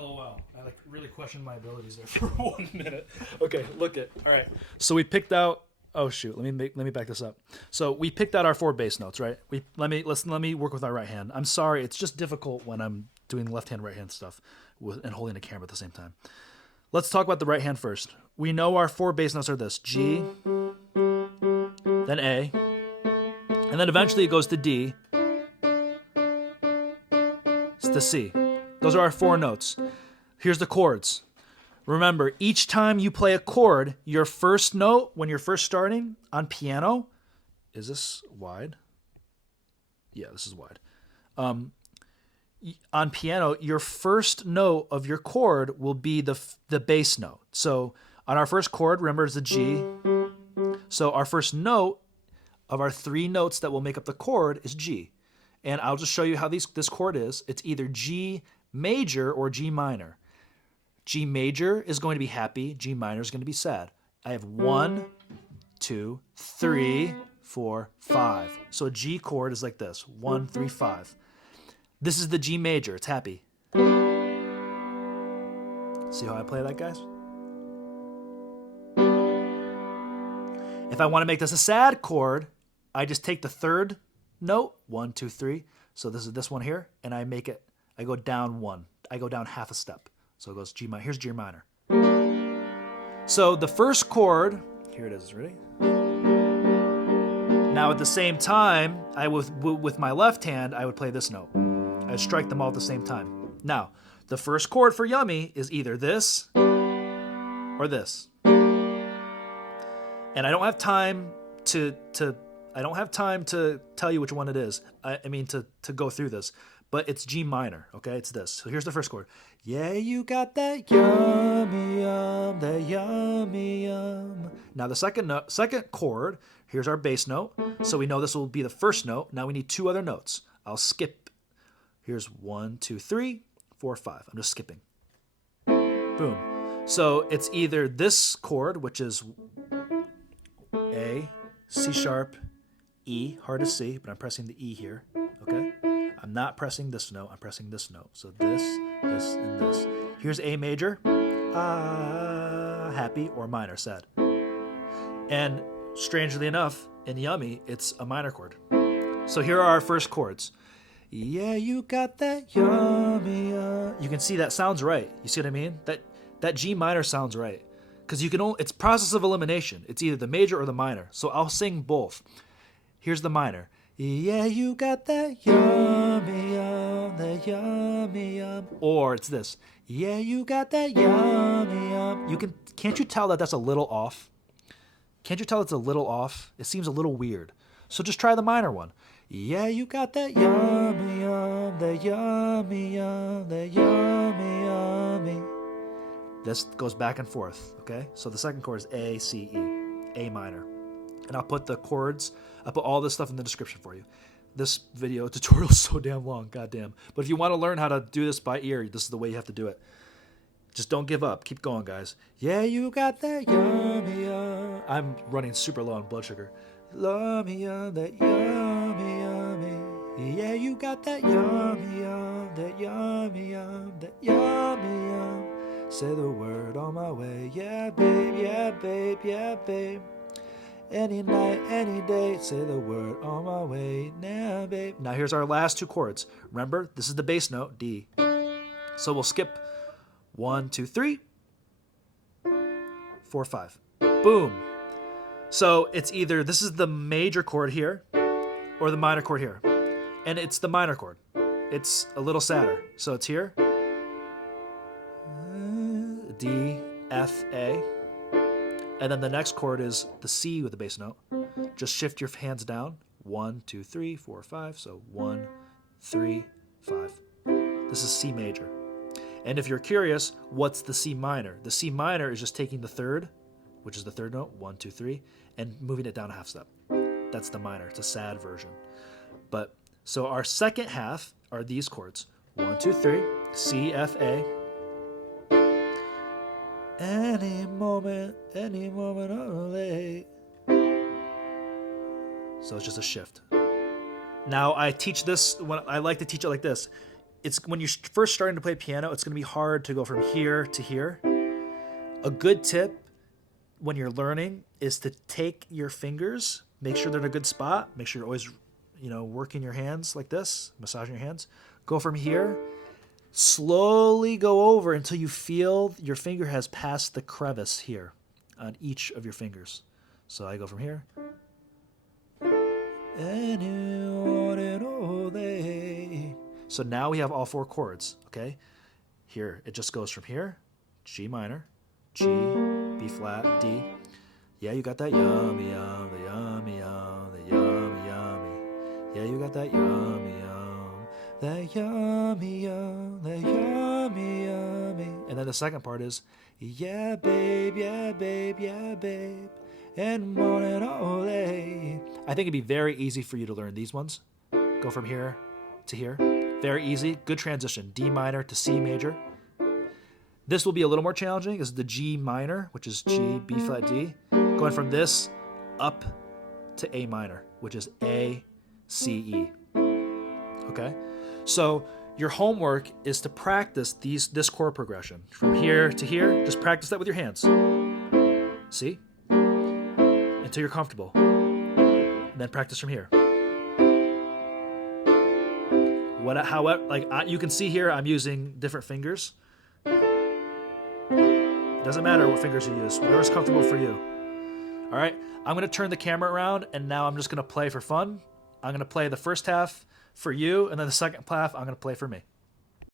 LOL. I like really questioned my abilities there for 1 minute. Okay, look it. All right. So we picked out. Oh shoot. Let me back this up. So we picked out our 4 bass notes, right? Let me work with our right hand. I'm sorry, it's just difficult when I'm doing left hand, right hand stuff and holding the camera at the same time. Let's talk about the right hand first. We know our 4 bass notes are this: G, then A, and then eventually it goes to D. It's to C. Those are our 4 notes. Here's the chords. Remember, each time you play a chord, your first note, when you're first starting on piano, is this wide? Yeah, this is wide. On piano, your first note of your chord will be the bass note. So on our first chord, remember it's a G. So our first note of our 3 notes that will make up the chord is G. And I'll just show you how this chord is. It's either G major or G minor. G major is going to be happy. G minor is going to be sad. I have 1, 2, 3, 4, 5. So a G chord is like this: 1, 3, 5. This is the G major. It's happy. See how I play that, guys? If I want to make this a sad chord, I just take the 3rd note, 1, 2, 3. So this is this one here, and I go down 1. I go down half a step. So it goes G minor. Here's G minor. So the first chord, here it is. Ready? Now at the same time, with my left hand, I would play this note. I would strike them all at the same time. Now, the first chord for Yummy is either this or this. And I don't have time to tell you which one it is. I mean to go through this. But it's G minor, okay? It's this. So here's the first chord. Yeah, you got that yummy yum, that yummy yum. Now the second chord, here's our bass note. So we know this will be the first note. Now we need 2 other notes. I'll skip. Here's 1, 2, 3, 4, 5. I'm just skipping. Boom. So it's either this chord, which is A, C sharp, E, hard to see, but I'm pressing the E here, okay? I'm not pressing this note, I'm pressing this note. So this, and this. Here's A major, happy, or minor, sad. And strangely enough, in Yummy, it's a minor chord. So here are our first chords. Yeah, you got that yummy. You can see that sounds right. You see what I mean? That G minor sounds right. Because it's process of elimination. It's either the major or the minor. So I'll sing both. Here's the minor. Yeah, you got that yummy yum, that yummy yum. Or it's this. Yeah, you got that yummy yum. Can't you tell that that's a little off? Can't you tell it's a little off? It seems a little weird. So just try the minor one. Yeah, you got that yummy yum, that yummy yum, that yummy yummy. This goes back and forth, okay? So the second chord is A, C, E, A minor. And I'll put all this stuff in the description for you. This video tutorial is so damn long, goddamn. But if you want to learn how to do this by ear, this is the way you have to do it. Just don't give up. Keep going, guys. Yeah, you got that yummy yum. I'm running super low on blood sugar. Yummy yum, that yummy yummy. Yeah, you got that yummy yum, that yummy yum, that yummy yum. Say the word on my way. Yeah, babe, yeah, babe, yeah, babe. Any night, any day, say the word on my way now, babe. Now here's our last 2 chords. Remember, this is the bass note, D. So we'll skip 1, 2, 3, 4, 5. Boom. So it's either this is the major chord here or the minor chord here. And it's the minor chord. It's a little sadder. So it's here. D, F, A. And then the next chord is the C with the bass note. Just shift your hands down. 1, 2, 3, 4, 5. So 1, 3, 5. This is C major. And if you're curious, what's the C minor? The C minor is just taking the 3rd, which is the 3rd note, 1, 2, 3, and moving it down a half step. That's the minor. It's a sad version. But so our second half are these chords. 1, 2, 3, C, F, A. Any moment only. So it's just a shift. Now I teach this, when I like to teach it like this. it's when you're first starting to play piano, it's going to be hard to go from here to here. A good tip when you're learning is to take your fingers, make sure they're in a good spot, make sure you're always, working your hands like this, massaging your hands. Go from here, slowly go over until you feel your finger has passed the crevice here on each of your fingers. So I go from here. So now we have all 4 chords, okay? Here, it just goes from here, G minor, G, B flat, D. Yeah, you got that yummy, yum, the yummy, yum, the yummy, yummy. Yeah, you got that yummy, yum, that yummy, yum, that yummy, yummy. And then the second part is, yeah, babe, yeah, babe, yeah, babe, and want it all day. I think it'd be very easy for you to learn these ones. Go from here to here. Very easy. Good transition. D minor to C major. This will be a little more challenging. This is the G minor, which is G, B flat, D. Going from this up to A minor, which is A, C, E. Okay? So your homework is to practice this chord progression. From here to here, just practice that with your hands. See? Until you're comfortable. And then practice from here. You can see here, I'm using different fingers. Doesn't matter what fingers you use, whatever's comfortable for you. All right, I'm gonna turn the camera around, and now I'm just gonna play for fun. I'm gonna play the first half for you, and then the second half I'm gonna play for me.